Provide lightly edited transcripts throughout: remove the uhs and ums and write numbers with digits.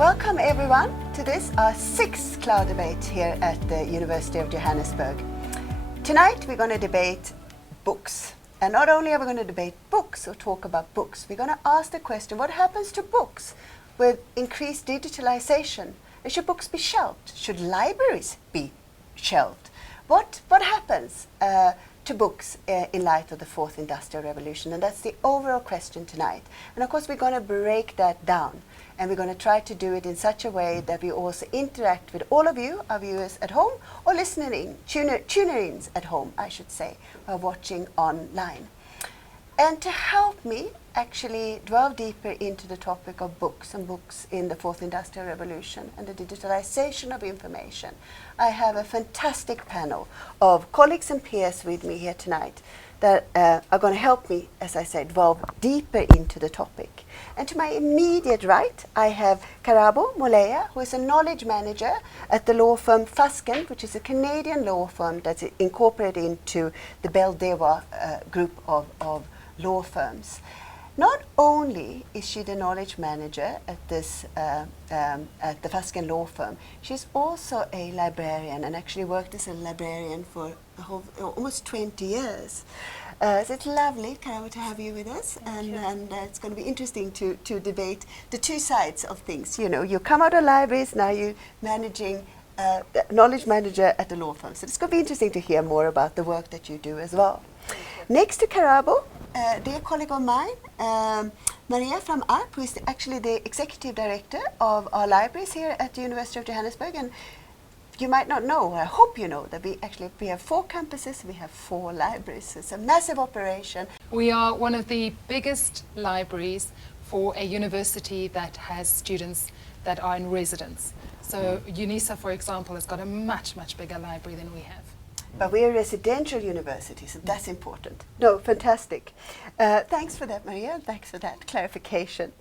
Welcome everyone to this, our 6th cloud debate here at the University of Johannesburg. Tonight we're going to debate books. And not only are we going to debate books or talk about books, we're going to ask the question, what happens to books with increased digitalization? And should books be shelved? Should libraries be shelved? What happens to books in light of the 4th Industrial Revolution? And that's the overall question tonight. And of course we're going to break that down. And we're going to try to do it in such a way that we also interact with all of you, our viewers at home, or listening, tuner-ins at home, I should say, or watching online. And to help me actually delve deeper into the topic of books and books in the 4th Industrial Revolution and the digitalization of information, I have a fantastic panel of colleagues and peers with me here tonight that are going to help me, as I said, delve deeper into the topic. And to my immediate right, I have Karabo Moleya, who is a knowledge manager at the law firm Fasken, which is a Canadian law firm that's incorporated into the Belledewa group of law firms. Not only is she the knowledge manager at this at the Fasken law firm, she's also a librarian and actually worked as a librarian for almost 20 years. So it's lovely, Karabo, to have you with us, and it's going to be interesting to debate the two sides of things. You know, you come out of libraries, now you're managing knowledge manager at the law firm. So it's going to be interesting to hear more about the work that you do as well. Next to Karabo, dear colleague of mine, Maria from ARP, who is actually the executive director of our libraries here at the University of Johannesburg. And you might not know, or I hope you know, that we have 4 campuses, we have 4 libraries. So it's a massive operation. We are one of the biggest libraries for a university that has students that are in residence. So UNISA, for example, has got a much, much bigger library than we have. But we're a residential university, so that's important. No, fantastic. Thanks for that, Maria. Thanks for that clarification.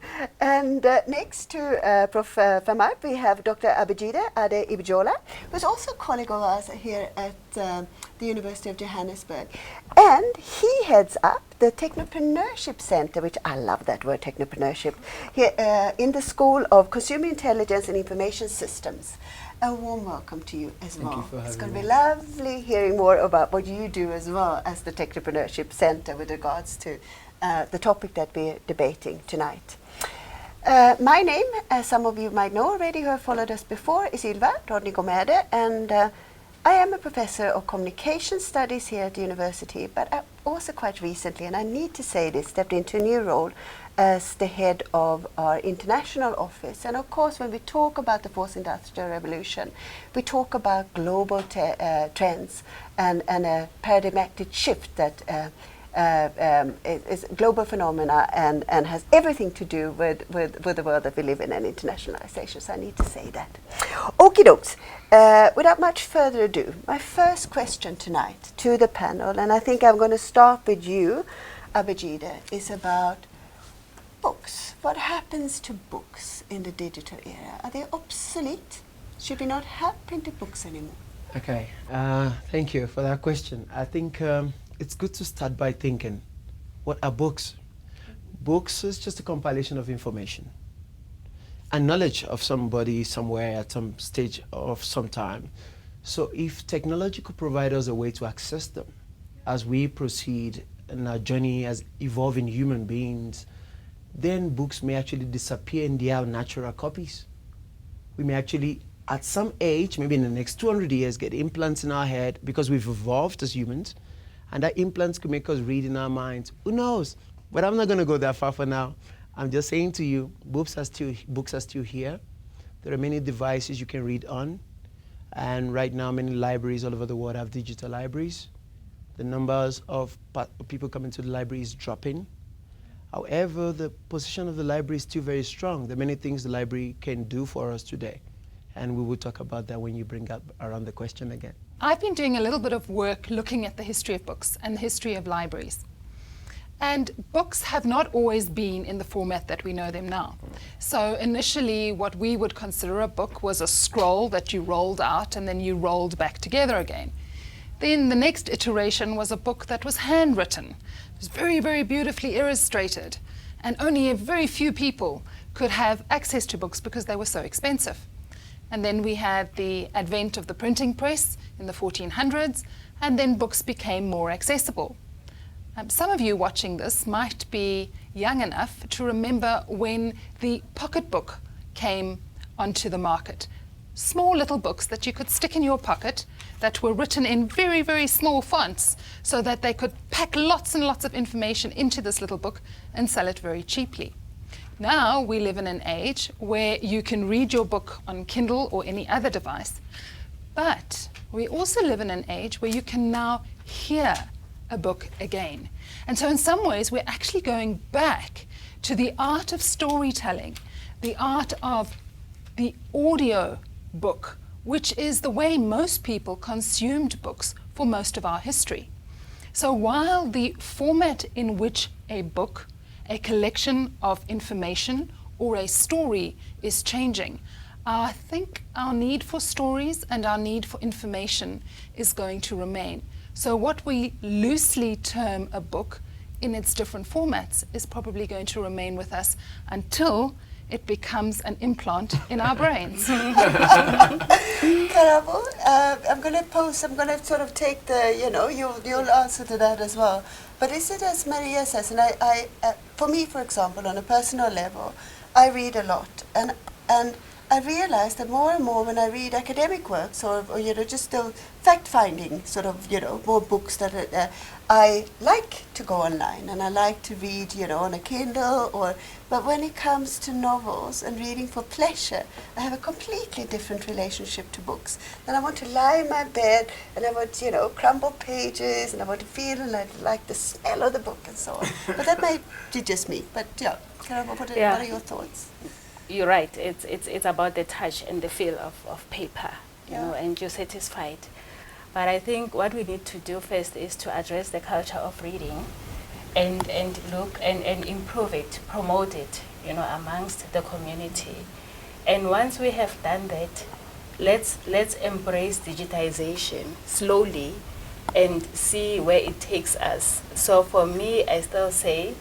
And next to Prof. from ARP, we have Dr. Abhijita Ade Ibijola, who's also a colleague of ours here at the University of Johannesburg. And he heads up the Technopreneurship Center, which I love that word, technopreneurship, here in the School of Consumer Intelligence and Information Systems. A warm welcome to you as well. It's going to be lovely hearing more about what you do as well as the Technopreneurship Center with regards to the topic that we're debating tonight. My name, as some of you might know already who have followed us before, is Ylva Rodney-Gomede, and I am a professor of communication studies here at the university, but I also quite recently, and I need to say this, stepped into a new role as the head of our international office. And of course, when we talk about the 4th Industrial Revolution, we talk about global trends and a paradigmatic shift that is a global phenomena and has everything to do with the world that we live in and internationalization. So I need to say that. Okie dokes. Without much further ado, my first question tonight to the panel, and I think I'm going to start with you, Abhijita, is about books. What happens to books in the digital era? Are they obsolete? Should we not have printed books anymore? Okay, thank you for that question. I think it's good to start by thinking, what are books? Books is just a compilation of information and knowledge of somebody somewhere at some stage of some time. So if technology could provide us a way to access them as we proceed in our journey as evolving human beings, then books may actually disappear in their natural copies. We may actually, at some age, maybe in the next 200 years, get implants in our head because we've evolved as humans, and that implants could make us read in our minds. Who knows? But I'm not going to go that far for now. I'm just saying to you, books are still here. There are many devices you can read on, and right now many libraries all over the world have digital libraries. The numbers of people coming to the library is dropping. However, the position of the library is still very strong. There are many things the library can do for us today, and we will talk about that when you bring up around the question again. I've been doing a little bit of work looking at the history of books and the history of libraries. And books have not always been in the format that we know them now. So initially, what we would consider a book was a scroll that you rolled out and then you rolled back together again. Then the next iteration was a book that was handwritten. It was very, very beautifully illustrated, and only a very few people could have access to books because they were so expensive. And then we had the advent of the printing press in the 1400s, and then books became more accessible. Some of you watching this might be young enough to remember when the pocketbook came onto the market. Small little books that you could stick in your pocket that were written in very, very small fonts so that they could pack lots and lots of information into this little book and sell it very cheaply. Now we live in an age where you can read your book on Kindle or any other device, but we also live in an age where you can now hear a book again. And so in some ways we're actually going back to the art of storytelling, the art of the audio book, which is the way most people consumed books for most of our history. So while the format in which a book, a collection of information, or a story is changing, I think our need for stories and our need for information is going to remain. So what we loosely term a book in its different formats is probably going to remain with us until it becomes an implant in our brains. Karabo, I'm going to sort of take the, you'll answer to that as well. But is it as Maria says, and for me, for example, on a personal level, I read a lot, and I realize that more and more when I read academic works or just still fact-finding sort of, more books that I like to go online and I like to read, on a Kindle but when it comes to novels and reading for pleasure, I have a completely different relationship to books. And I want to lie in my bed and I want, crumble pages and I want to feel and I like the smell of the book and so on. But that may be just me. But Karabo, what are your thoughts? You're right. It's about the touch and the feel of paper, and you're satisfied. But I think what we need to do first is to address the culture of reading and look and improve it, promote it, amongst the community. And once we have done that, let's embrace digitization slowly and see where it takes us. So for me, I still say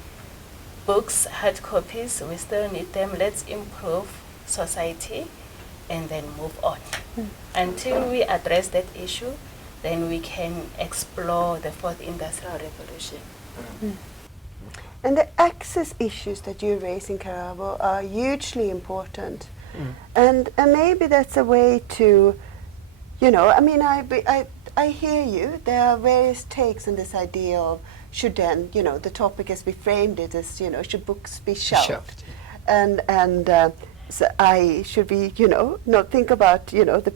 books, hard copies, we still need them. Let's improve society and then move on. Until we address that issue, then we can explore the fourth industrial revolution. And the access issues that you're raising, Karabo, are hugely important. And maybe that's a way to, I hear you. There are various takes on this idea of should then, the topic as we framed it as, should books be shelved? And so I should be, not think about, the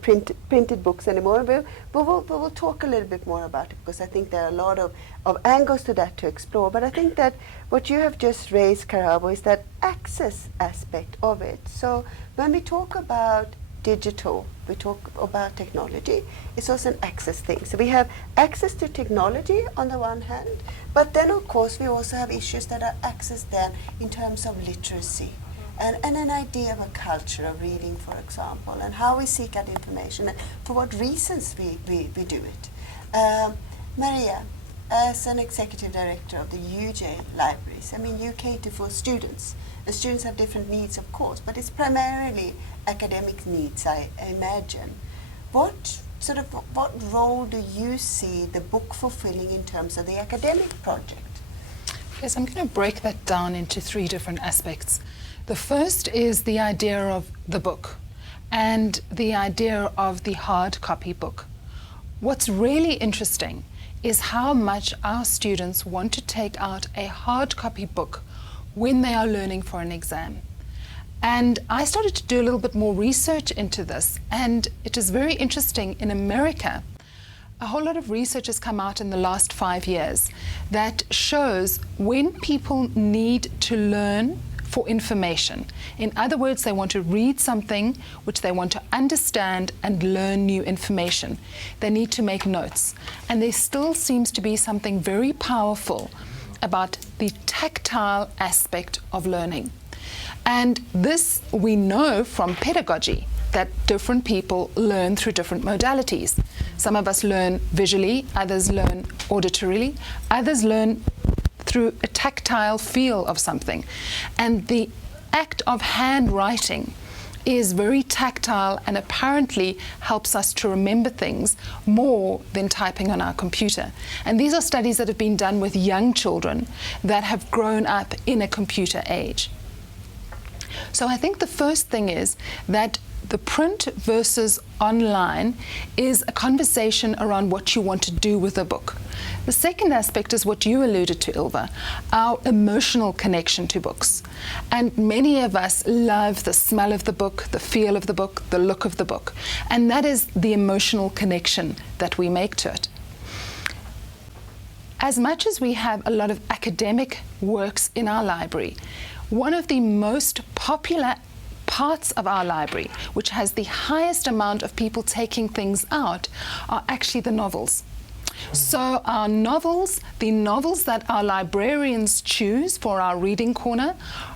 printed books anymore. But we'll talk a little bit more about it because I think there are a lot of angles to that to explore. But I think that what you have just raised, Karabo, is that access aspect of it. So when we talk about digital, we talk about technology, it's also an access thing. So we have access to technology on the one hand, but then of course we also have issues that are accessed then in terms of literacy and an idea of a culture of reading, for example, and how we seek out information and for what reasons we do it. Maria, as an executive director of the UJ Libraries, you cater for students. The students have different needs, of course, but it's primarily academic needs, I imagine. What role do you see the book fulfilling in terms of the academic project? Yes, I'm going to break that down into three different aspects. The first is the idea of the book and the idea of the hard copy book. What's really interesting is how much our students want to take out a hard copy book when they are learning for an exam. And I started to do a little bit more research into this, and it is very interesting. In America, a whole lot of research has come out in the last 5 years that shows when people need to learn for information. In other words, they want to read something which they want to understand and learn new information. They need to make notes. And there still seems to be something very powerful about the tactile aspect of learning. And this we know from pedagogy, that different people learn through different modalities. Some of us learn visually, others learn auditorily, others learn through a tactile feel of something. And the act of handwriting is very tactile and apparently helps us to remember things more than typing on our computer. And these are studies that have been done with young children that have grown up in a computer age. So I think the first thing is that the print versus online is a conversation around what you want to do with a book. The second aspect is what you alluded to, Ilva, our emotional connection to books. And many of us love the smell of the book, the feel of the book, the look of the book. And that is the emotional connection that we make to it. As much as we have a lot of academic works in our library, one of the most popular parts of our library, which has the highest amount of people taking things out, are actually the novels. So our novels, the novels that our librarians choose for our reading corner,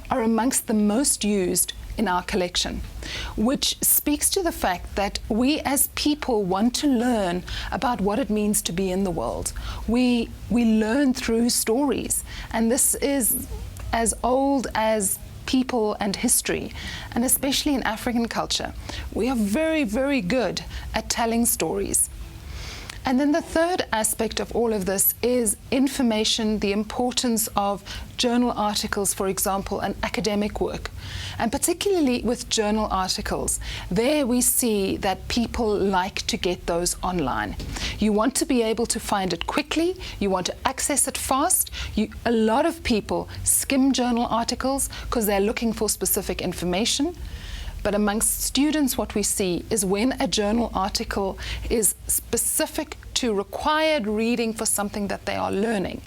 are amongst the most used in our collection, which speaks to the fact that we as people want to learn about what it means to be in the world. We learn through stories, and this is as old as people and history, and especially in African culture. We are very, very good at telling stories. And then the third aspect of all of this is information, the importance of journal articles, for example, and academic work. And particularly with journal articles, there we see that people like to get those online. You want to be able to find it quickly, you want to access it fast. A lot of people skim journal articles because they're looking for specific information. But amongst students, what we see is when a journal article is specific to required reading for something that they are learning,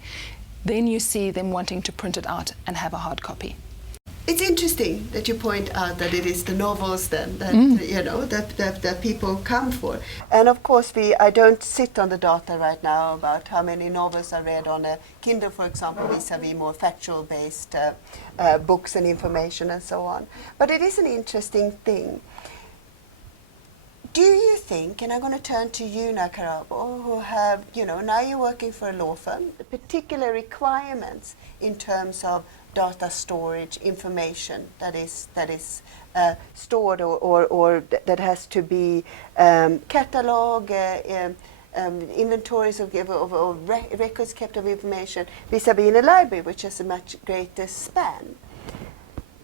then you see them wanting to print it out and have a hard copy. It's interesting that you point out that it is the novels then that you know that people come for. And of course I don't sit on the data right now about how many novels are read on a Kindle, for example, vis-a-vis more factual based books and information and so on. But it is an interesting thing. Do you think, and I'm going to turn to you now, Karabo, who have, now you're working for a law firm, the particular requirements in terms of data storage information that is stored or that has to be catalog, inventories of records kept of information vis-a-vis in a library, which has a much greater span.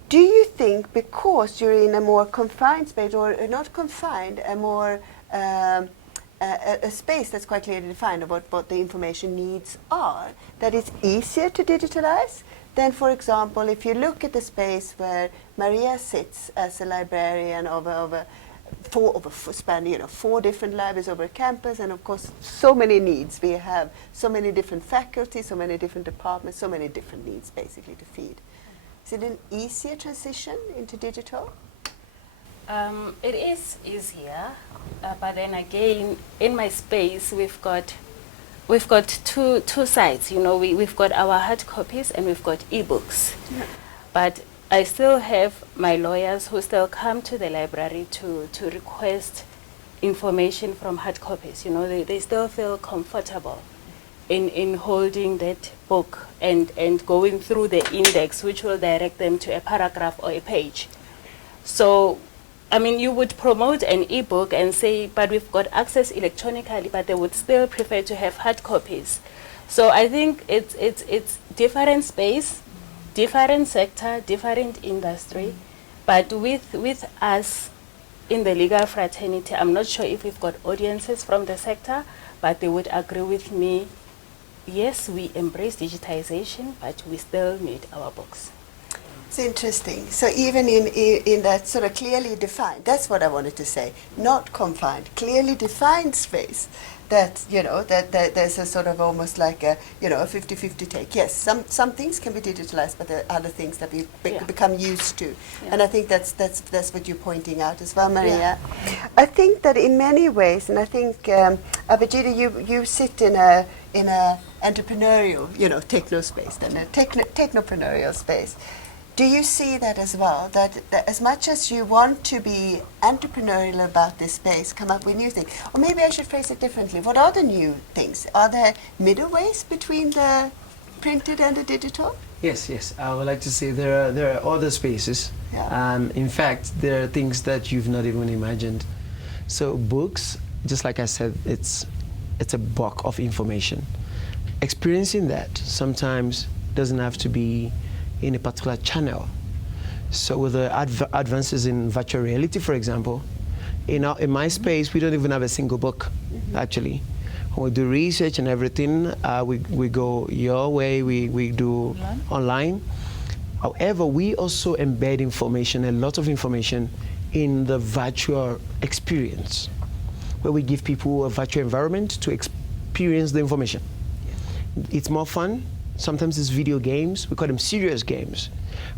Do you think because you're in a more confined space, or not confined, a more a space that's quite clearly defined about what the information needs are, that it's easier to digitalize than, for example, if you look at the space where Maria sits as a librarian of a span, 4 different libraries over a campus, and of course so many needs. We have so many different faculties, so many different departments, so many different needs basically to feed. Is it an easier transition into digital? It is easier, but then again, in my space, we've got two sides. We've got our hard copies and we've got ebooks. Yeah. But I still have my lawyers who still come to the library to request information from hard copies. They still feel comfortable in holding that book and going through the index, which will direct them to a paragraph or a page. So, you would promote an ebook and say, but we've got access electronically, but they would still prefer to have hard copies. So I think it's different space, different sector, different industry, but with us in the legal fraternity, I'm not sure if we've got audiences from the sector, but they would agree with me. Yes, we embrace digitization, but we still need our books. It's interesting. So even in that sort of clearly defined, that's what I wanted to say, not confined, clearly defined space, that, that there's a sort of almost like a 50-50 take. Yes, some things can be digitalized, but there are other things that we become used to. Yeah. And I think that's what you're pointing out as well, Maria. Yeah. I think that in many ways, and I think, Abhijita, you sit in a entrepreneurial, techno space, then a technopreneurial space. Do you see that as well, that as much as you want to be entrepreneurial about this space, come up with new things? Or maybe I should phrase it differently. What are the new things? Are there middle ways between the printed and the digital? Yes. I would like to say there are other spaces. Yeah. In fact, there are things that you've not even imagined. So books, just like I said, it's a bulk of information. Experiencing that sometimes doesn't have to be in a particular channel. So with the advances in virtual reality, for example, in my space, we don't even have a single book, actually. When we do research and everything, we go your way, we do online. However, we also embed information, a lot of information, in the virtual experience, where we give people a virtual environment to experience the information. It's more fun. Sometimes it's video games. We call them serious games,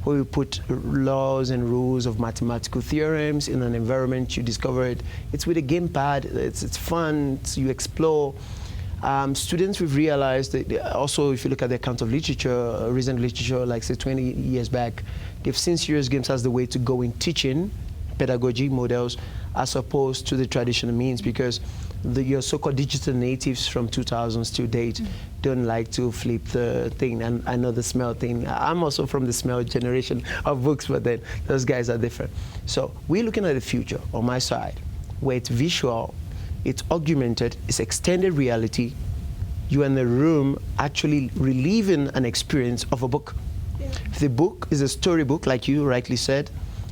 where we put laws and rules of mathematical theorems in an environment. You discover it. It's with a gamepad. It's fun. You explore. Students, we've realized that also, if you look at the account of literature, recent literature, like say 20 years back, they've seen serious games as the way to go in teaching pedagogy models, as opposed to the traditional means, because your so-called digital natives from 2000s to date don't like to flip the thing. And I know the smell thing. I'm also from the smell generation of books, but then those guys are different. So we're looking at the future on my side, where it's visual, it's augmented, it's extended reality. You're in the room actually reliving an experience of a book. Yeah. If the book is a storybook, like you rightly said,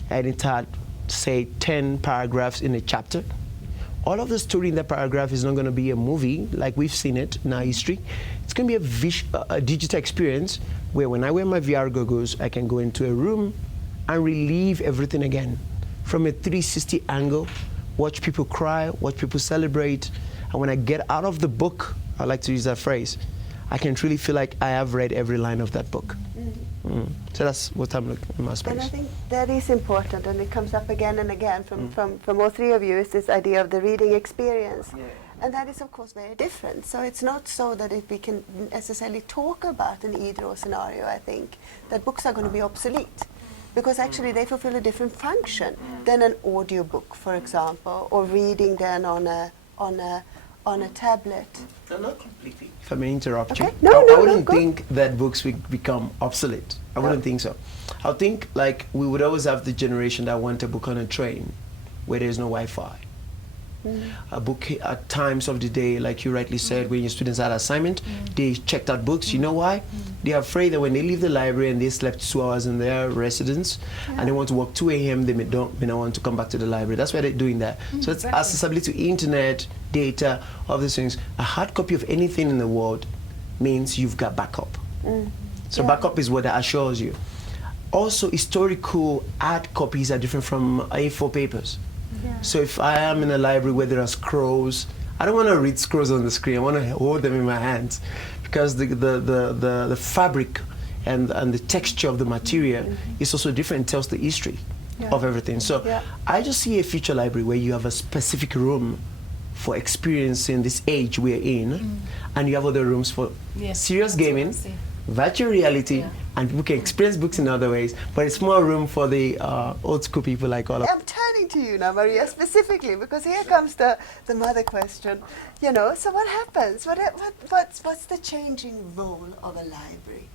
and it had, say, 10 paragraphs in a chapter, all of the story in that paragraph is not going to be a movie like we've seen it in our history. It's going to be a digital experience where when I wear my VR goggles, I can go into a room and relive everything again from a 360 angle, watch people cry, watch people celebrate. And when I get out of the book, I like to use that phrase, I can truly feel like I have read every line of that book. So that's what I'm looking in my space. And I think that is important, and it comes up again and again from all three of you, is this idea of the reading experience. Yeah. And that is, of course, very different. So it's not so that we can necessarily talk about an either-or scenario, I think, that books are going to be obsolete, because actually they fulfill a different function than an audiobook, for example, or reading then on a tablet. No, not completely. If I may interrupt you. I wouldn't think that books will become obsolete. I wouldn't think so. I think like we would always have the generation that want a book on a train where there's no Wi-Fi. A book at times of the day, like you rightly said, when your students had assignment, they checked out books. You know why? They're afraid that when they leave the library and they slept 2 hours in their residence and they want to walk 2 a.m., they may not want to come back to the library. That's why they're doing that. So it's accessibility to internet, data, all these things. A hard copy of anything in the world means you've got backup. So backup is what that assures you. Also, historical hard copies are different from A4 papers. So if I am in a library where there are scrolls, I don't want to read scrolls on the screen. I want to hold them in my hands, because the fabric and the texture of the material is also different. It tells the history of everything. So I just see a future library where you have a specific room for experiencing this age we're in, and you have other rooms for serious gaming, virtual reality, and people can experience books in other ways, but it's more room for the old school people like all of us. I'm turning to you now, Maria, specifically, because here comes the mother question. You know, so what happens? What's the changing role of a library?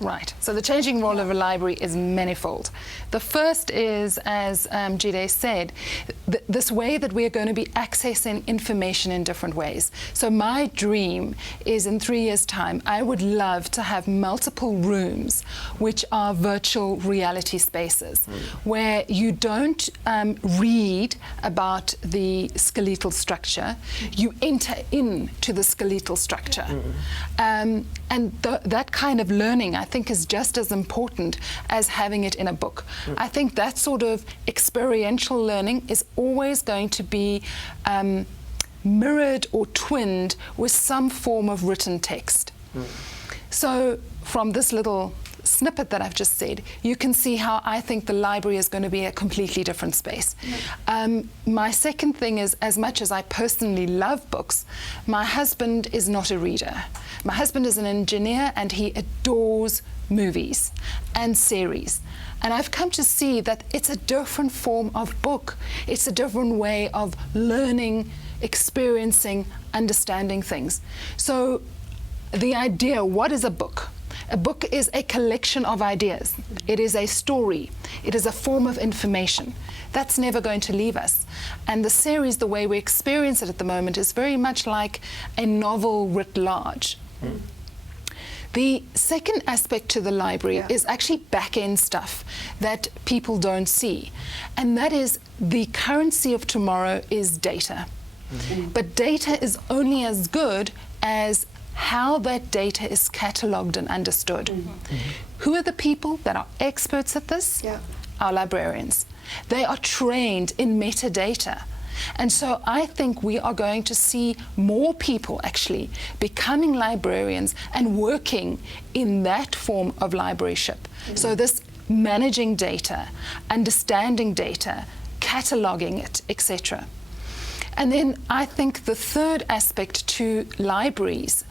Right. So the changing role of a library is manifold. The first is, as Jide said, this way that we're going to be accessing information in different ways. So my dream is, in 3 years' time, I would love to have multiple rooms which are virtual reality spaces, where you don't read about the skeletal structure, you enter into the skeletal structure. And that kind of learning, I think, is just as important as having it in a book. I think that sort of experiential learning is always going to be mirrored or twinned with some form of written text. So from this little snippet that I've just said, you can see how I think the library is going to be a completely different space. My second thing is, as much as I personally love books, my husband is not a reader. My husband is an engineer and he adores movies and series. And I've come to see that it's a different form of book. It's a different way of learning, experiencing, understanding things. So the idea, what is a book? A book is a collection of ideas. It is a story. It is a form of information. That's never going to leave us. And the series, the way we experience it at the moment, is very much like a novel writ large. The second aspect to the library is actually back-end stuff that people don't see. And that is the currency of tomorrow is data. But data is only as good as how that data is catalogued and understood. Who are the people that are experts at this? Our librarians. They are trained in metadata. And so I think we are going to see more people actually becoming librarians and working in that form of libraryship. So this managing data, understanding data, cataloging it, etc. And then I think the third aspect to libraries,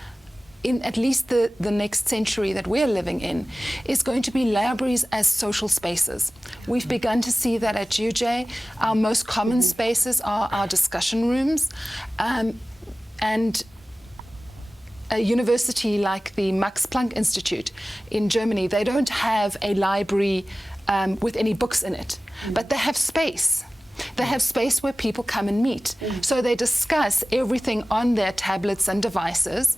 in at least the next century that we're living in, is going to be libraries as social spaces. We've begun to see that at UJ. Our most common spaces are our discussion rooms, and a university like the Max Planck Institute in Germany, they don't have a library with any books in it, but they have space. They have space where people come and meet. So they discuss everything on their tablets and devices,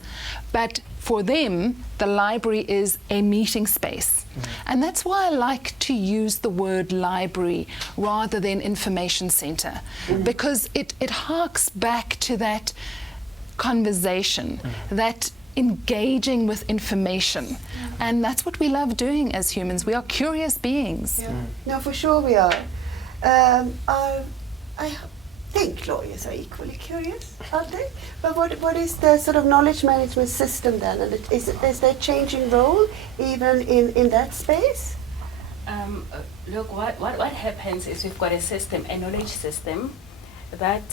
but for them, the library is a meeting space. And that's why I like to use the word library rather than information center, because it harks back to that conversation, that engaging with information. And that's what we love doing as humans. We are curious beings. No, for sure we are. I think lawyers are equally curious, aren't they? But what is the sort of knowledge management system then? And is there changing role even in that space? Look, what happens is we've got a system, a knowledge system, that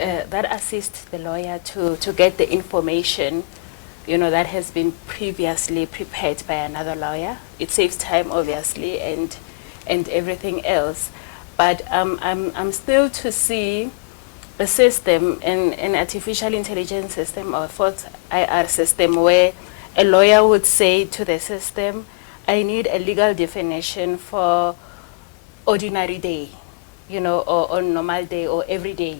assists the lawyer to get the information, that has been previously prepared by another lawyer. It saves time, obviously, and everything else. But I'm still to see a system, an artificial intelligence system or fourth IR system, where a lawyer would say to the system, I need a legal definition for ordinary day, or normal day or every day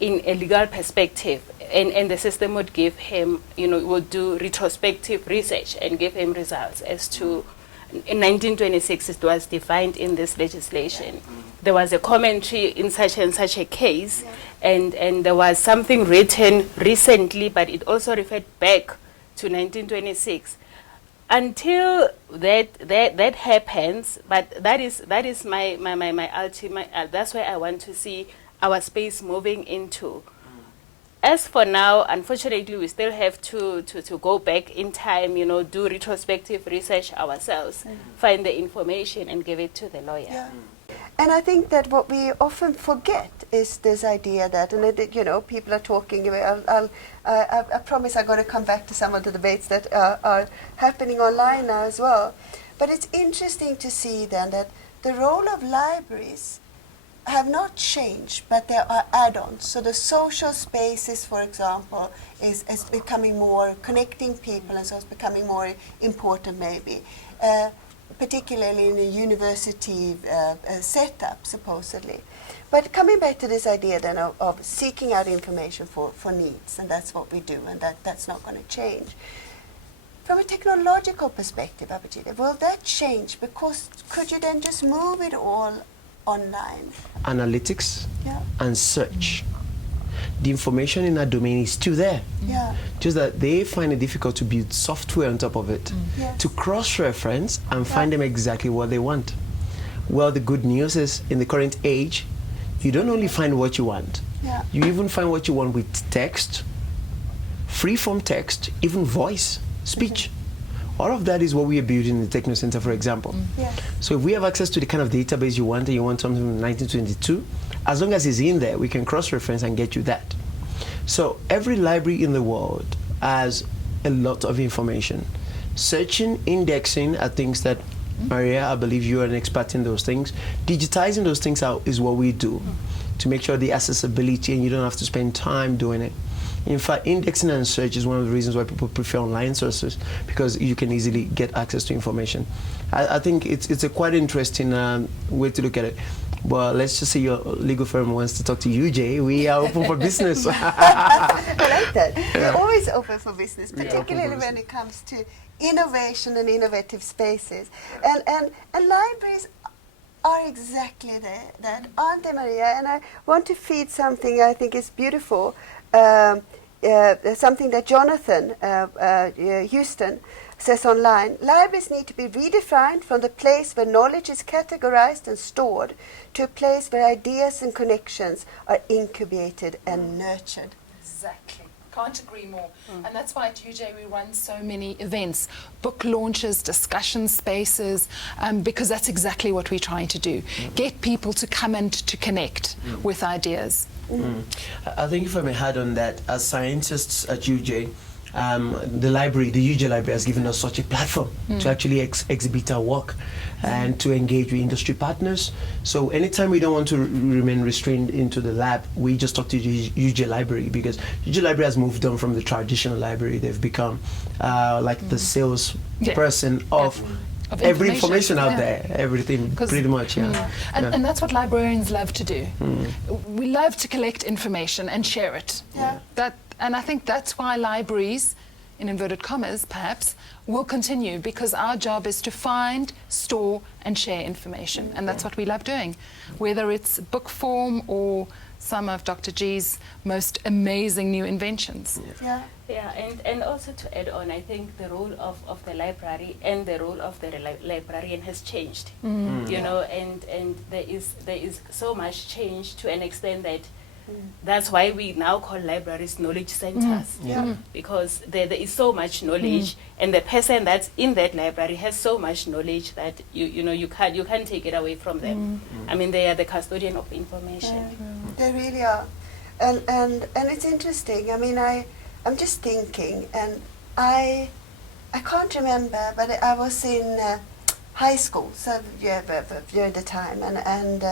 in a legal perspective. And the system would give him, would do retrospective research and give him results as to, in 1926 it was defined in this legislation. There was a commentary in such and such a case, and there was something written recently, but it also referred back to 1926. Until that happens, but that is my ultimate. That's where I want to see our space moving into. As for now, unfortunately, we still have to go back in time, do retrospective research ourselves, find the information and give it to the lawyer. And I think that what we often forget is this idea that, and people are talking about, I promise I'm going to come back to some of the debates that are happening online now as well. But it's interesting to see then that the role of libraries have not changed, but there are add-ons. So the social spaces, for example, is becoming more connecting people, and so it's becoming more important maybe. Particularly in a university setup, supposedly. But coming back to this idea then of seeking out information for needs, and that's what we do, and that's not going to change. From a technological perspective, Abhijit, will that change? Because could you then just move it all online? Analytics and search. The information in that domain is still there. Just that they find it difficult to build software on top of it to cross-reference and find them exactly what they want. Well, the good news is in the current age, you don't only find what you want. You even find what you want with text, free-form text, even voice, speech. All of that is what we are building in the Techno Center, for example. So if we have access to the kind of database you want, and you want something from 1922, as long as it's in there, we can cross-reference and get you that. So every library in the world has a lot of information. Searching, indexing are things that, Maria, I believe you are an expert in those things. Digitizing those things out is what we do to make sure the accessibility, and you don't have to spend time doing it. In fact, indexing and search is one of the reasons why people prefer online sources, because you can easily get access to information. I think it's a quite interesting way to look at it. But let's just say your legal firm wants to talk to you, Jay. We are open for business. I like that. We're always open for business, particularly when it comes to innovation and innovative spaces. And libraries are exactly that, aren't they, Maria? And I want to feed something I think is beautiful, something that Jonathan Houston says online. Libraries need to be redefined from the place where knowledge is categorized and stored to a place where ideas and connections are incubated and nurtured. Exactly. Can't agree more. And that's why at UJ we run so many events, book launches, discussion spaces, because that's exactly what we're trying to do. Get people to come and to connect with ideas. I think if I may add on that, as scientists at UJ, the library, the UJ library, has given us such a platform to actually exhibit our work and to engage with industry partners. So anytime we don't want to remain restrained into the lab, we just talk to the UJ library, because UJ library has moved on from the traditional library. They've become like the sales person of every information out there, everything, pretty much. And that's what librarians love to do. We love to collect information and share it. And I think that's why libraries, in inverted commas perhaps, will continue, because our job is to find, store and share information, and that's what we love doing, whether it's book form or some of Dr. G's most amazing new inventions. And also to add on, I think the role of the library and the role of the librarian has changed. You know, and there is so much change, to an extent that that's why we now call libraries knowledge centers, because there is so much knowledge, and the person that's in that library has so much knowledge that you can't take it away from them. I mean, they are the custodian of information. They really are, and it's interesting. I mean, I'm just thinking, and I can't remember, but I was in high school, so at the time, and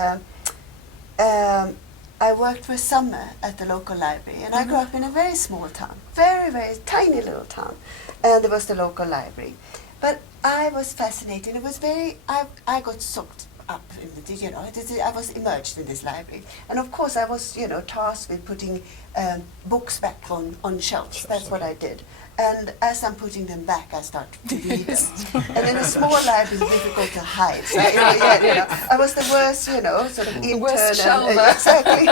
I worked for a summer at the local library, and I grew up in a very small town, very, very tiny little town, and there was the local library. But I was fascinated. It was I got soaked up in the, I was immersed in this library. And of course I was, tasked with putting books back on shelves. That's what I did. And as I'm putting them back, I start to read them. And in a small library, it's difficult to hide. So, I was the worst, sort of intern. Worst shelver. Exactly,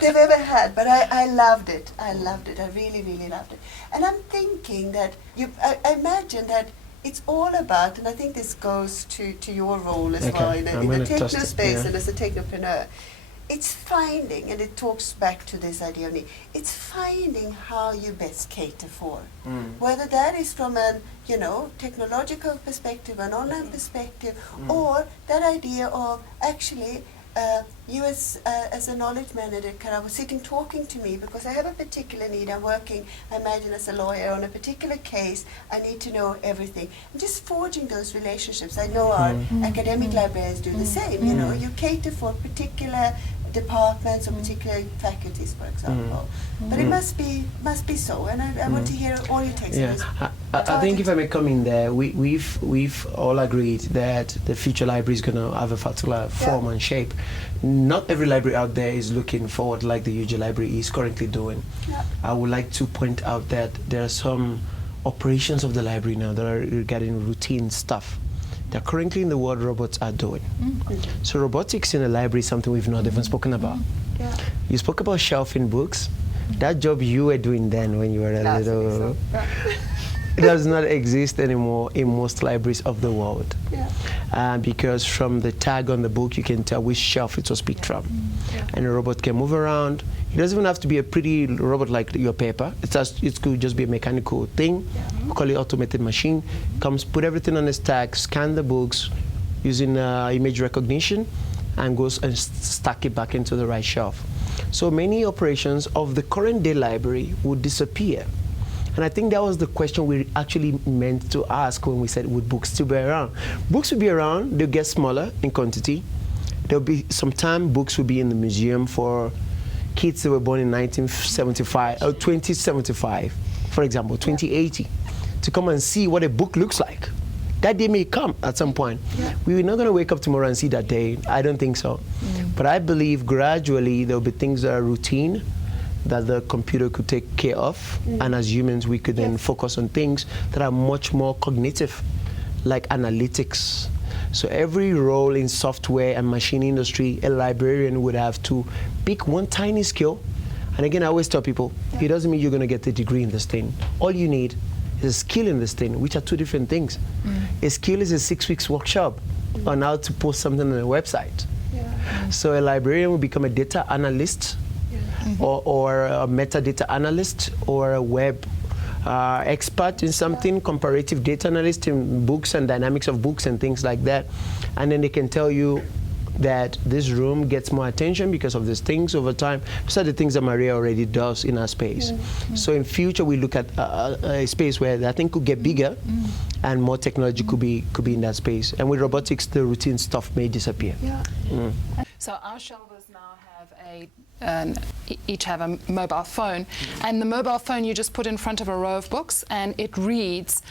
they've ever had. But I loved it. I loved it. I really, really loved it. And I'm thinking that I imagine that it's all about, and I think this goes to your role as well in the techno space and as a technopreneur. It's finding, and it talks back to this idea of need, it's finding how you best cater for. Whether that is from an, technological perspective, an online perspective, or that idea of actually you as a knowledge manager kind of sitting talking to me because I have a particular need. I'm working, I imagine, as a lawyer on a particular case. I need to know everything. And just forging those relationships. I know our academic librarians do the same. You cater for particular departments or particular faculties, for example. But it must be so, and I want to hear all your takes on this. I think if I may come in there, we've all agreed that the future library is going to have a particular form and shape. Not every library out there is looking forward like the UJ library is currently doing. I would like to point out that there are some operations of the library now that are regarding routine stuff that currently in the world robots are doing. So robotics in a library is something we've not even spoken about. You spoke about shelving books. That job you were doing then when you were a little, it does not exist anymore in most libraries of the world. Because from the tag on the book you can tell which shelf it was picked from. And a robot can move around. It doesn't even have to be a pretty robot like your paper. It could just be a mechanical thing. We call it automated machine. Comes, put everything on a stack, scan the books using image recognition, and goes and stack it back into the right shelf. So many operations of the current day library would disappear. And I think that was the question we actually meant to ask when we said, would books still be around? Books will be around, they'll get smaller in quantity. There'll be some time books will be in the museum for kids that were born in 1975 or 2075, for example, 2080, to come and see what a book looks like. That day may come at some point. Yeah. We're not going to wake up tomorrow and see that day. I don't think so. But I believe gradually there will be things that are routine that the computer could take care of. And as humans, we could then focus on things that are much more cognitive, like analytics. So every role in software and machine industry, a librarian would have to pick one tiny skill. And again, I always tell people, it doesn't mean you're going to get a degree in this thing. All you need is a skill in this thing, which are two different things. A skill is a 6 weeks workshop on how to post something on a website. So a librarian will become a data analyst or a metadata analyst or a web expert in something, comparative data analyst in books and dynamics of books and things like that. And then they can tell you that this room gets more attention because of these things over time. These are the things that Maria already does in our space. So in future, we look at a space where that thing could get bigger and more technology could be in that space. And with robotics, the routine stuff may disappear. So our shelvers now have each have a mobile phone, and the mobile phone you just put in front of a row of books and it reads,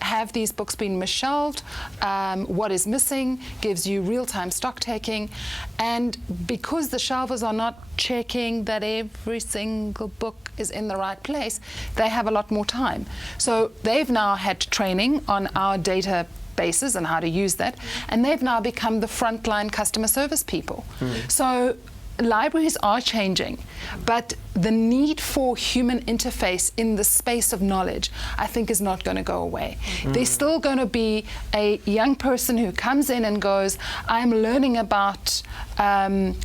have these books been misshelved, what is missing, gives you real-time stock taking. And because the shelvers are not checking that every single book is in the right place, they have a lot more time. So they've now had training on our data bases and how to use that, and they've now become the frontline customer service people. So libraries are changing, but the need for human interface in the space of knowledge, I think, is not going to go away. There's still going to be a young person who comes in and goes, I'm learning about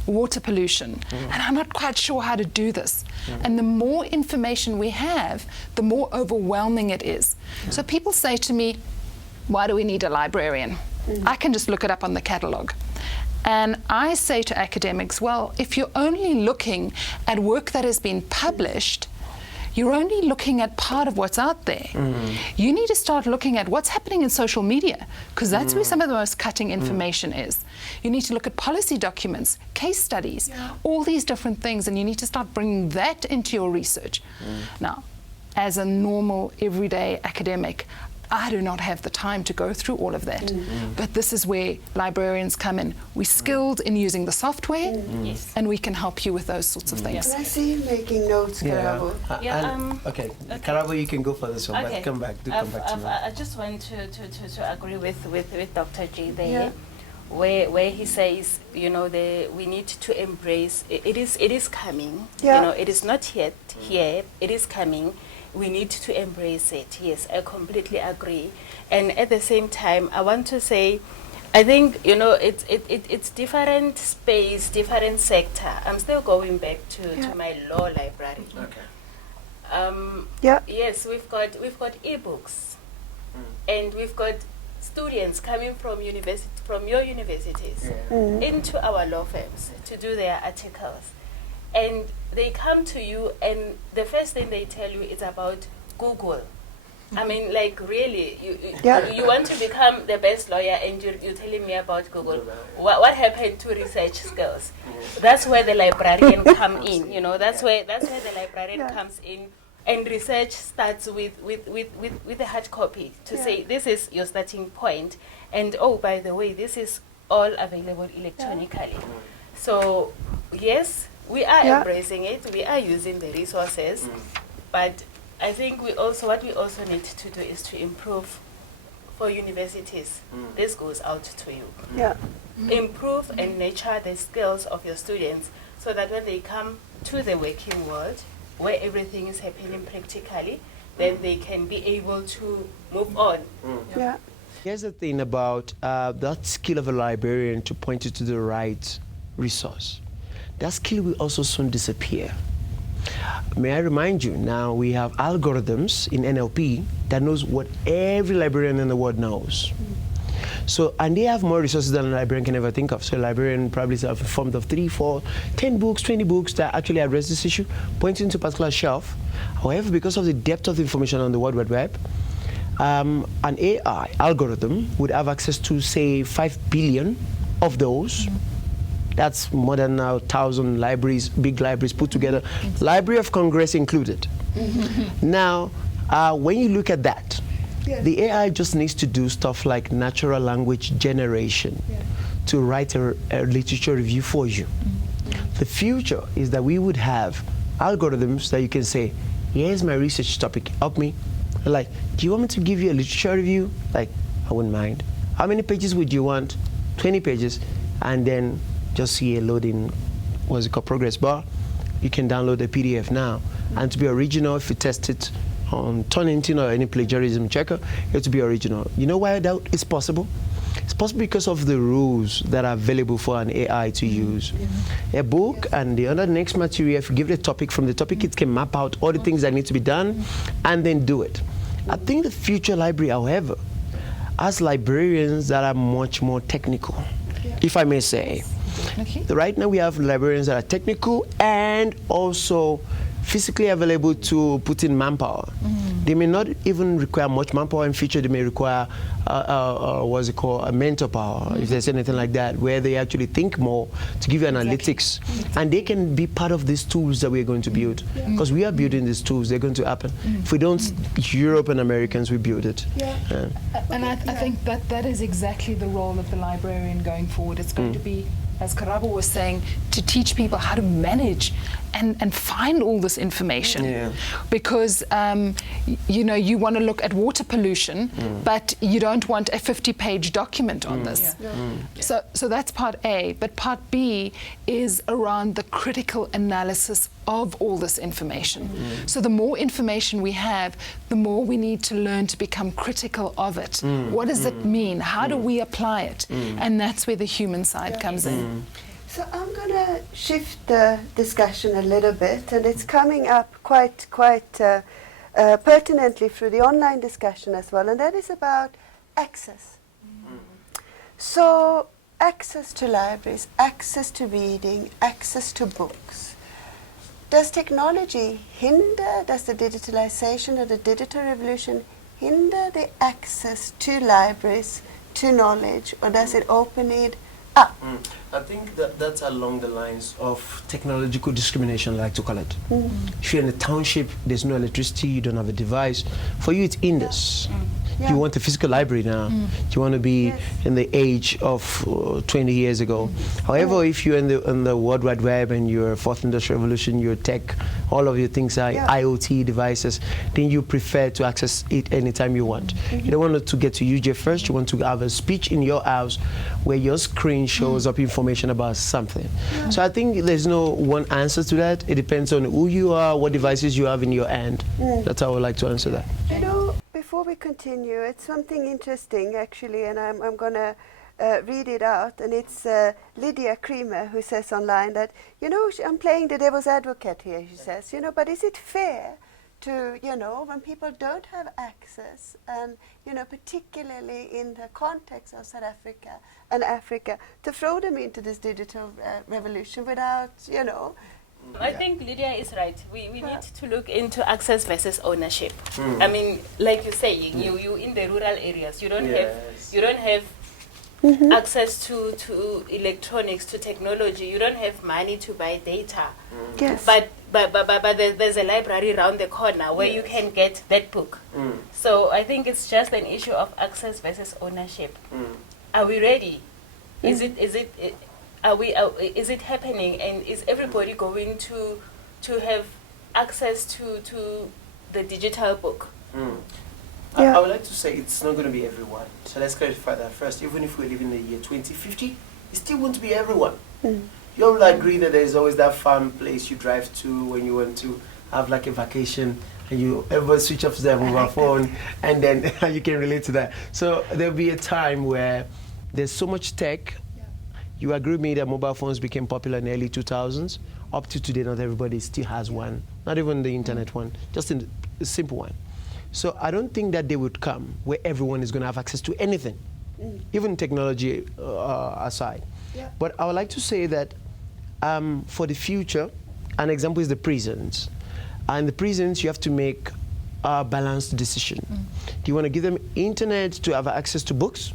water pollution, and I'm not quite sure how to do this. And the more information we have, the more overwhelming it is. So people say to me, why do we need a librarian? I can just look it up on the catalogue. And I say to academics, well, if you're only looking at work that has been published, you're only looking at part of what's out there. You need to start looking at what's happening in social media, because that's where some of the most cutting information is. You need to look at policy documents, case studies, all these different things, and you need to start bringing that into your research. Now, as a normal, everyday academic, I do not have the time to go through all of that. But this is where librarians come in. We're skilled in using the software, and we can help you with those sorts of things. Can I see you making notes, Karabo? Okay, Karabo, you can go for this one, but come back to me. I just want to agree with Dr. G there, where he says, you know, we need to embrace, it is coming, you know, it is not yet here, it is coming. We need to embrace it. Yes, I completely agree. And at the same time, I want to say, I think, you know, it's different space, different sector. I'm still going back to my law library. Yes, we've got ebooks, and we've got students coming from your universities into our law firms to do their articles. And they come to you, and the first thing they tell you is about Google. I mean, like, really, you want to become the best lawyer, and you're telling me about Google. What happened to research skills? That's where the librarian come in. You know, that's where the librarian comes in, and research starts with a hard copy to say this is your starting point, and oh, by the way, this is all available electronically. So yes. We are embracing it. We are using the resources, but I think what we also need to do is to improve for universities. This goes out to you. Improve and nurture the skills of your students so that when they come to the working world, where everything is happening practically, then they can be able to move on. Here's the thing about that skill of a librarian to point you to the right resource. That skill will also soon disappear. May I remind you, now we have algorithms in NLP that knows what every librarian in the world knows. So, and they have more resources than a librarian can ever think of. So a librarian probably is formed of 3, 4, 10 books, 20 books that actually address this issue, pointing to a particular shelf. However, because of the depth of information on the World Wide Web, an AI algorithm would have access to, say, 5 billion of those That's more than 1,000 libraries, big libraries put together, Library of Congress included. Now, when you look at that, the AI just needs to do stuff like natural language generation to write a literature review for you. The future is that we would have algorithms that you can say, here's my research topic, help me. Like, do you want me to give you a literature review? Like, I wouldn't mind. How many pages would you want? 20 pages. And then just see a loading, what's it called, progress bar. You can download the PDF now. And to be original, if you test it on Turnitin or any plagiarism checker, it has to be original. You know why that is possible? It's possible because of the rules that are available for an AI to use. A book and the other next material, if you give it a topic, from the topic it can map out all the things that need to be done and then do it. I think the future library, however, has librarians that are much more technical, if I may say. Right now we have librarians that are technical and also physically available to put in manpower. They may not even require much manpower in future. They may require, what's it called, a mental power, if there's anything like that, where they actually think more to give you analytics. And they can be part of these tools that we're going to build. Because we are building these tools, they're going to happen. If we don't, Europe and Americans, we build it. And I think that is exactly the role of the librarian going forward. It's going to be, as Karabo was saying, to teach people how to manage and find all this information. Because you know, you want to look at water pollution, but you don't want a 50-page document on this. So that's part A. But part B is around the critical analysis of all this information. So the more information we have, the more we need to learn to become critical of it. What does it mean? How do we apply it? And that's where the human side comes in. So I'm going to shift the discussion a little bit, and it's coming up quite pertinently through the online discussion as well, and that is about access. So access to libraries, access to reading, access to books. Does technology hinder, does the digitalization or the digital revolution hinder the access to libraries, to knowledge, or does it open it up? I think that's along the lines of technological discrimination, I like to call it. If you're in a township, there's no electricity, you don't have a device. For you, it hinders. You want a physical library now. You want to be in the age of 20 years ago. However, if you're in the World Wide Web and you're fourth industrial revolution, you're tech, all of your things are IoT devices, then you prefer to access it anytime you want. You don't want to get to use it first. You want to have a speech in your house where your screen shows up information about something. So I think there's no one answer to that. It depends on who you are, what devices you have in your hand. That's how I would like to answer that. You know, before we continue, it's something interesting actually, and I'm going to read it out, and it's Lydia Creamer who says online that, you know, I'm playing the devil's advocate here, she says, you know, but is it fair to, you know, when people don't have access, and, you know, particularly in the context of South Africa and Africa, to throw them into this digital revolution without, you know. I think Lydia is right. We need to look into access versus ownership. I mean, like you're saying, you in the rural areas, you don't have access to electronics, to technology. You don't have money to buy data. But there's a library around the corner where you can get that book. So I think it's just an issue of access versus ownership. Are we ready? Is it happening, and is everybody going to have access to the digital book? I would like to say it's not going to be everyone. So let's clarify that first. Even if we live in the year 2050, it still won't be everyone. You all will agree that there's always that fun place you drive to when you want to have like a vacation, and everybody switch off their mobile phone, and then you can relate to that. So there'll be a time where there's so much tech. You agree with me that mobile phones became popular in the early 2000s. Up to today, not everybody still has one. Not even the internet one, just a simple one. So I don't think that day would come where everyone is going to have access to anything, even technology aside. But I would like to say that for the future, an example is the prisons. And the prisons, you have to make a balanced decision. Do you want to give them internet to have access to books?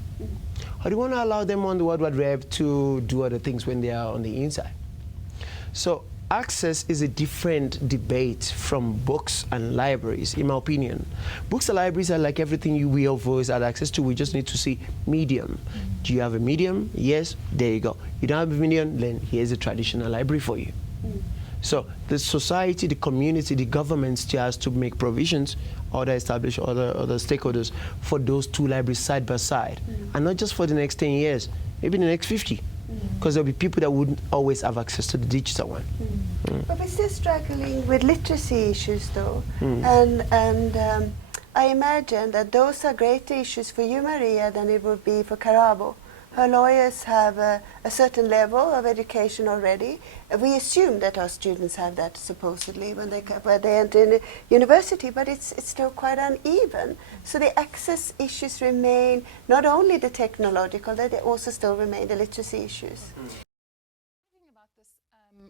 Or do you want to allow them on the World Wide Web to do other things when they are on the inside? So access is a different debate from books and libraries, in my opinion. Books and libraries are like everything we have always had access to. We just need to see medium. Do you have a medium? Yes, there you go. You don't have a medium, then here's a traditional library for you. So the society, the community, the government still has to make provisions, other established, other stakeholders for those two libraries side by side. And not just for the next 10 years, maybe the next 50. Because there'll be people that wouldn't always have access to the digital one. But we're still struggling with literacy issues, though. And I imagine that those are greater issues for you, Maria, than it would be for Karabo. Her lawyers have a certain level of education already. We assume that our students have that, supposedly, when they enter university, but it's still quite uneven. So the access issues remain, not only the technological, they also still remain the literacy issues.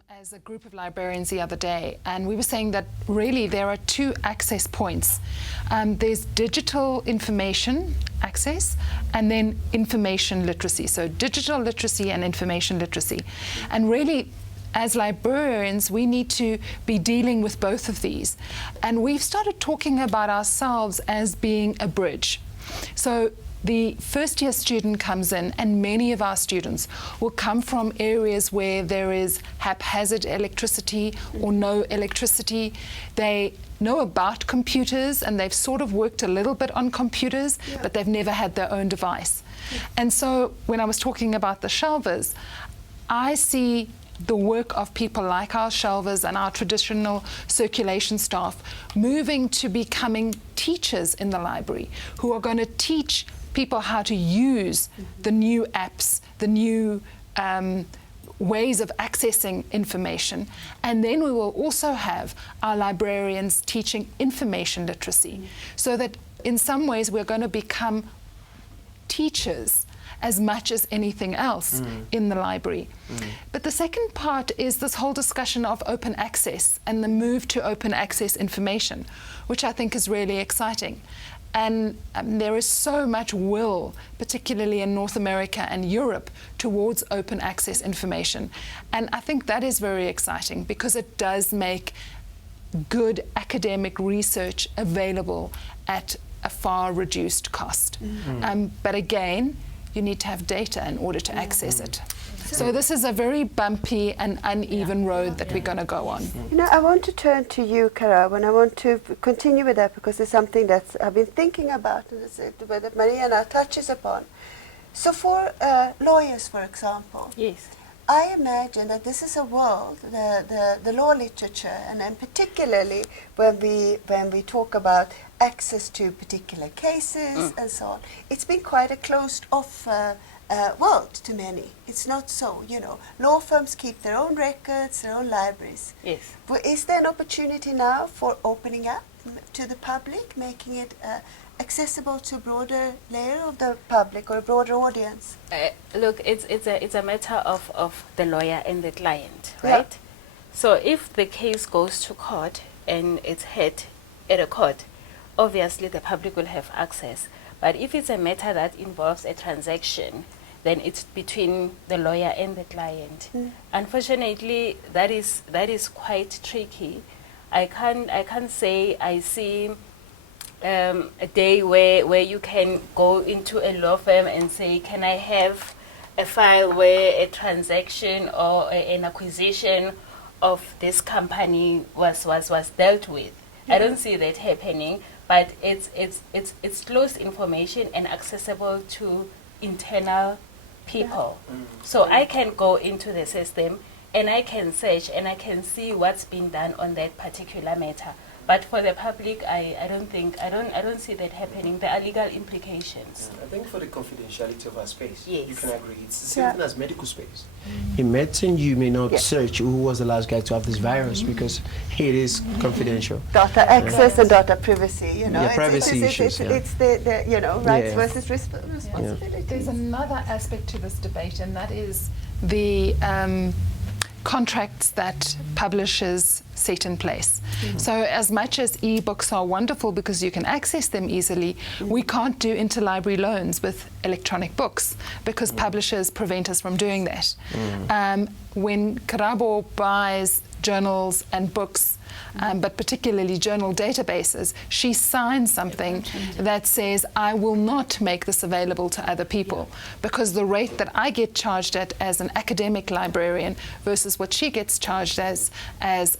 As a group of librarians the other day, and we were saying that really there are two access points. There's digital information access and then information literacy. So digital literacy and information literacy. And really, as librarians, we need to be dealing with both of these. And we've started talking about ourselves as being a bridge. So the first year student comes in, and many of our students will come from areas where there is haphazard electricity or no electricity. They know about computers and they've sort of worked a little bit on computers, but they've never had their own device. And so when I was talking about the shelvers, I see the work of people like our shelvers and our traditional circulation staff moving to becoming teachers in the library who are going to teach people how to use the new apps, the new ways of accessing information. And then we will also have our librarians teaching information literacy, so that in some ways we're going to become teachers as much as anything else in the library. But the second part is this whole discussion of open access and the move to open access information, which I think is really exciting. And there is so much will, particularly in North America and Europe, towards open access information. And I think that is very exciting because it does make good academic research available at a far reduced cost. But again, you need to have data in order to access it. So this is a very bumpy and uneven road that we're going to go on. You know, I want to turn to you, Karabo, and I want to continue with that because it's something that I've been thinking about and that Maria now touches upon. So for lawyers, for example, Yes. I imagine that this is a world, the law literature, and then particularly when we talk about access to particular cases and so on, it's been quite a closed-off world to many. It's not so, you know. Law firms keep their own records, their own libraries. Yes. But is there an opportunity now for opening up to the public, making it accessible to a broader layer of the public or a broader audience? Look, it's a matter of the lawyer and the client, right? Yeah. So if the case goes to court and it's heard at a court, obviously the public will have access. But if it's a matter that involves a transaction, then it's between the lawyer and the client. Unfortunately, that is quite tricky. I can't say I see a day where you can go into a law firm and say, can I have a file where a transaction or an acquisition of this company was dealt with. I don't see that happening, but it's closed information and accessible to internal people. So I can go into the system and I can search and I can see what's been done on that particular matter. But for the public, I don't see that happening. There are legal implications. I think for the confidentiality of our space, Yes. you can agree. It's the same as medical space. In medicine, you may not search who was the last guy to have this virus because it is confidential. Data access and data privacy, you know. Yeah, privacy issues, It's the you know, rights versus responsibilities. There's another aspect to this debate, and that is the contracts that publishers set in place. So as much as e-books are wonderful because you can access them easily, we can't do interlibrary loans with electronic books because publishers prevent us from doing that. When Karabo buys journals and books, but particularly journal databases, she signs something that says, I will not make this available to other people because the rate that I get charged at as an academic librarian versus what she gets charged as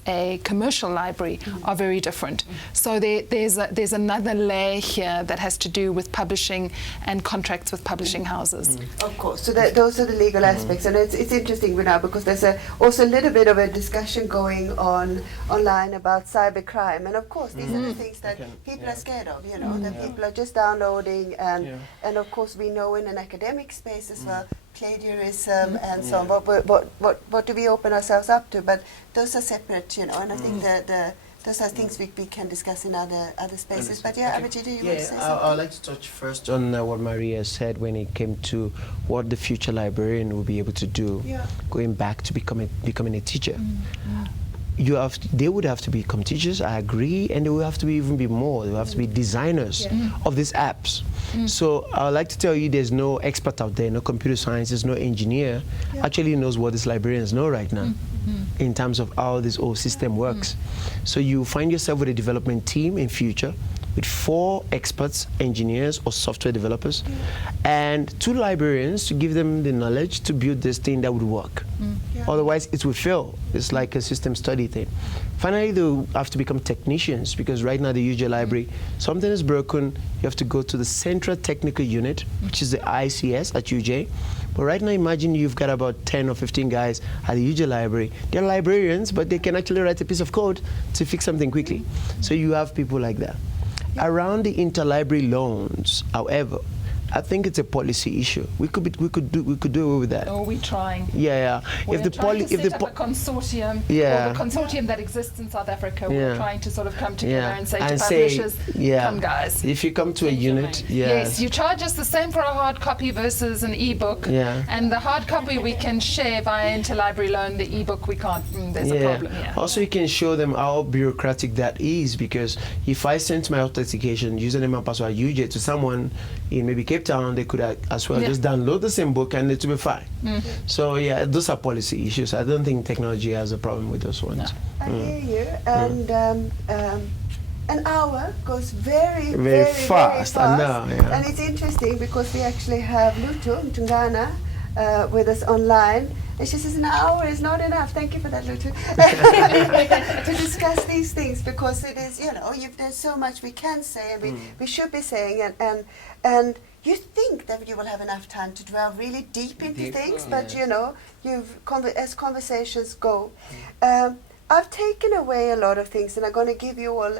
a commercial library are very different. So there's another layer here that has to do with publishing and contracts with publishing houses. Of course, so those are the legal aspects, and it's interesting now because there's also a little bit of a discussion going on online about cybercrime, and of course these are the things that people are scared of, you know, that people are just downloading, and of course we know in an academic space as well, plagiarism and so on, what do we open ourselves up to, but those are separate, you know, and I think that those are things we can discuss in other spaces. But yeah, Abhijit, you want to say something? I'd like to touch first on what Maria said when it came to what the future librarian will be able to do, going back to becoming a teacher. They would have to become teachers, I agree, and they will have to even be more. They will have to be designers of these apps. So I would like to tell you there's no expert out there, no computer science, there's no engineer actually knows what these librarians know right now in terms of how this whole system works. So you find yourself with a development team in future with 4 experts, engineers or software developers, and 2 librarians to give them the knowledge to build this thing that would work. Otherwise, it will fail. It's like a system study thing. Finally, they'll have to become technicians because right now the UJ library, something is broken, you have to go to the Central Technical Unit, which is the ICS at UJ. But right now, imagine you've got about 10 or 15 guys at the UJ library. They're librarians, but they can actually write a piece of code to fix something quickly. So you have people like that. Around the interlibrary loans, however, I think it's a policy issue. We could do away with that. Oh, we're trying. Yeah. We're trying to set up a consortium, or the consortium that exists in South Africa. We're trying to sort of come together and say to publishers, come guys. If you come to a unit, yes, you charge us the same for a hard copy versus an e-book, and the hard copy we can share via interlibrary loan. The e-book we can't. There's a problem here. Also, you can show them how bureaucratic that is, because if I sent my authentication, username and password UJ to someone in maybe Cape Town, they could as well just download the same book and it will be fine. So those are policy issues. I don't think technology has a problem with those ones. No. I hear you, and an hour goes very, very fast. I know, and it's interesting because we actually have Lutu Mtungana with us online. And she says an hour is not enough. Thank you for that, Lutu. To discuss these things, because it is, you know, there's so much we can say and we should be saying, and you think that you will have enough time to delve really deep into things, but you know, as conversations go, I've taken away a lot of things, and I'm going to give you all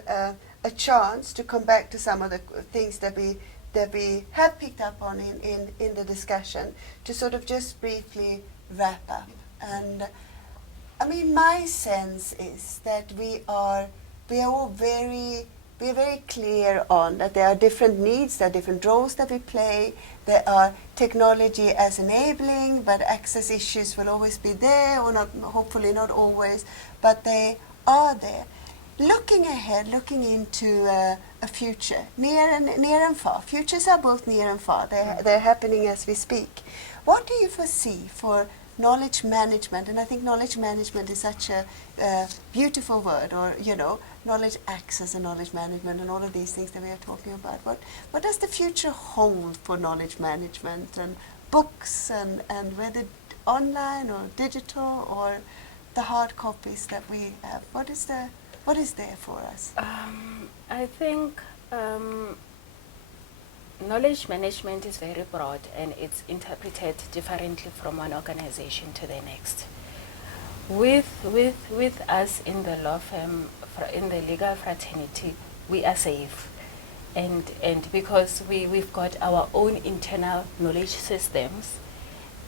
a chance to come back to some of the things that we have picked up on in the discussion, to sort of just briefly wrap up. And I mean, my sense is that we are all very clear on that there are different needs, there are different roles that we play, there are technology as enabling, but access issues will always be there, or not, hopefully not always, but they are there. Looking ahead, looking into a future, near and far. Futures are both near and far. They're happening as we speak. What do you foresee for knowledge management? And I think knowledge management is such a beautiful word, or, you know, knowledge access and knowledge management and all of these things that we are talking about. What does the future hold for knowledge management and books, and whether online or digital or the hard copies that we have? What is there for us? I think knowledge management is very broad, and it's interpreted differently from one organization to the next. With us in the law firm, in the legal fraternity, we are safe, and because we've got our own internal knowledge systems,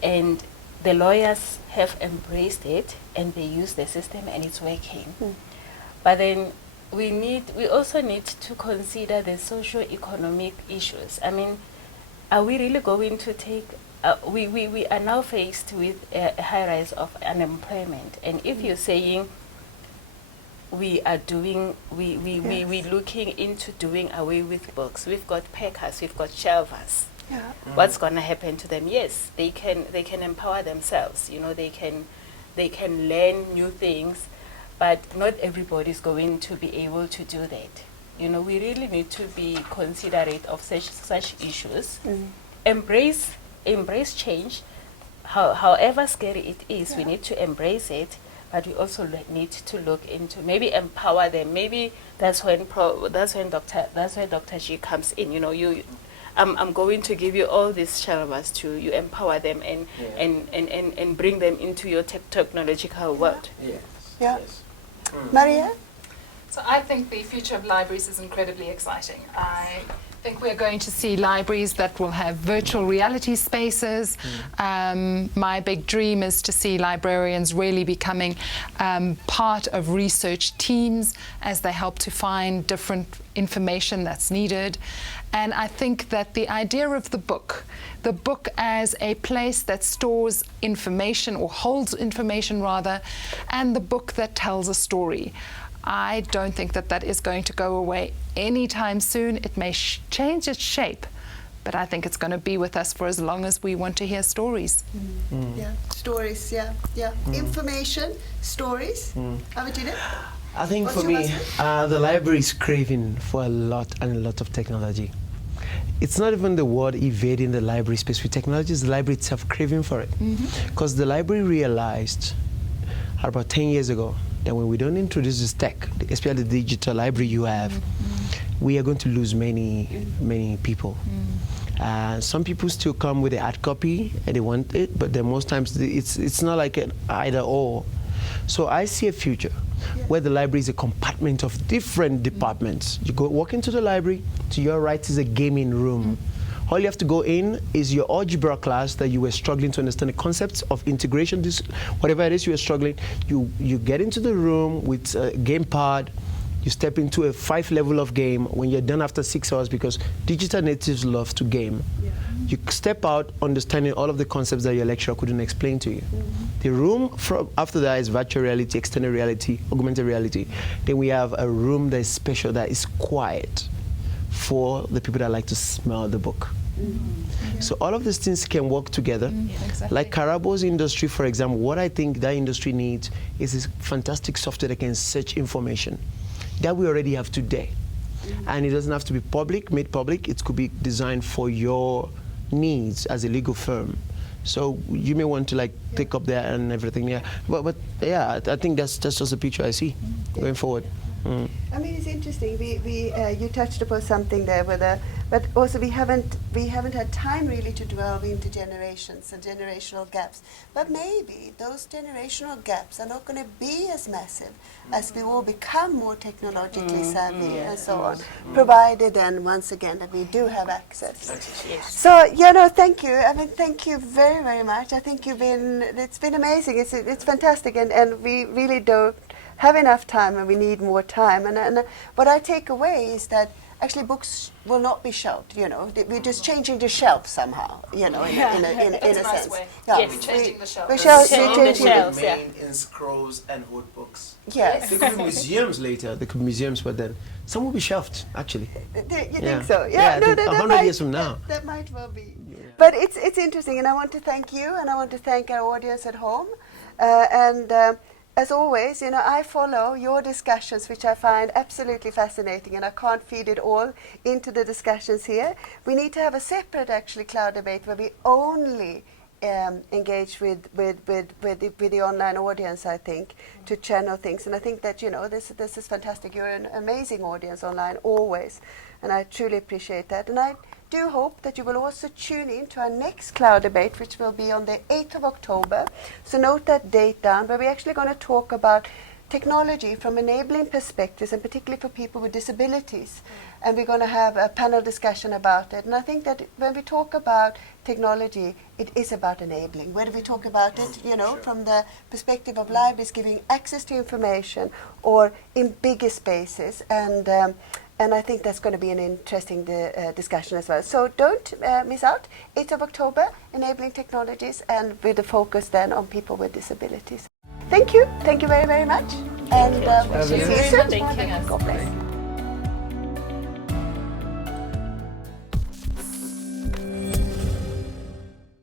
and the lawyers have embraced it and they use the system and it's working. But then we also need to consider the socio-economic issues. I mean, are we really going to take, we are now faced with a high rise of unemployment. And if you're saying we're looking into doing away with books, we've got packers, we've got shelvers. Yeah. What's going to happen to them? Yes, they can empower themselves. They can learn new things, but not everybody's going to be able to do that. We really need to be considerate of such issues. Embrace change, however scary it is. We need to embrace it, but we also need to look into maybe empower them. Maybe that's when Dr. G comes in. I'm going to give you all these shelvers to you empower them and bring them into your technological world. Yes. Yeah. Yes. Maria? So I think the future of libraries is incredibly exciting. I think we're going to see libraries that will have virtual reality spaces. My big dream is to see librarians really becoming part of research teams as they help to find different information that's needed. And I think that the idea of the book as a place that stores information or holds information rather, and the book that tells a story. I don't think that is going to go away anytime soon. It may change its shape, but I think it's going to be with us for as long as we want to hear stories. Yeah, stories, yeah. Information, stories. How would you do? I think What's for your me, the library is craving for a lot of technology. It's not even the word evading the library space with technology, it's the library itself craving for it. Because the library realized about 10 years ago that when we don't introduce this tech, especially the digital library you have, we are going to lose many people. Some people still come with the hard copy and they want it, but then most times it's not like an either or. So I see a future where the library is a compartment of different departments. You walk into the library, to your right is a gaming room. All you have to go in is your algebra class that you were struggling to understand the concepts of integration, whatever it is you were struggling. You get into the room with a gamepad, you step into a 5 level of game when you're done after 6 hours, because digital natives love to game. You step out understanding all of the concepts that your lecturer couldn't explain to you. The room after that is virtual reality, extended reality, augmented reality. Then we have a room that is special, that is quiet for the people that like to smell the book. So all of these things can work together. Exactly. Like Karabo's industry, for example, what I think that industry needs is this fantastic software that can search information that we already have today. And it doesn't have to be made public. It could be designed for your needs as a legal firm. So you may want to take up there and everything. But yeah, I think that's just a picture I see going forward. I mean, it's interesting. You touched upon something there, but also we haven't had time really to delve into generations and generational gaps. But maybe those generational gaps are not going to be as massive as we all become more technologically savvy and so on, provided then once again that we do have access. So thank you. I mean, thank you very, very much. I think it's been amazing. It's fantastic, and we really don't have enough time, and we need more time. And what I take away is that actually books will not be shelved. We're just changing the shelf somehow. In a sense. Way. Yeah, We're changing the shelf. We're Changing the changing shelves. Remain in scrolls and wood books. Yes. There could be museums later. There could be museums, but then some will be shelved. Actually, You think so? Yeah. No, I think 100 years from now. That might well be. But it's interesting, and I want to thank you, and I want to thank our audience at home, as always, I follow your discussions, which I find absolutely fascinating, and I can't feed it all into the discussions here. We need to have a separate, actually, cloud debate where we only engage with the online audience, I think, to channel things. And I think that, this is fantastic. You're an amazing audience online, always, and I truly appreciate that. And I do hope that you will also tune in to our next cloud debate, which will be on the 8th of October. So note that date down, where we're actually going to talk about technology from enabling perspectives, and particularly for people with disabilities. And we're going to have a panel discussion about it. And I think that when we talk about technology, it is about enabling. Whether we talk about it, from the perspective of libraries giving access to information, or in bigger spaces, and And I think that's going to be an interesting discussion as well. So don't miss out. 8th of October, Enabling Technologies, and with the focus then on people with disabilities. Thank you very, very much. And we'll see you soon. Thank you. God bless.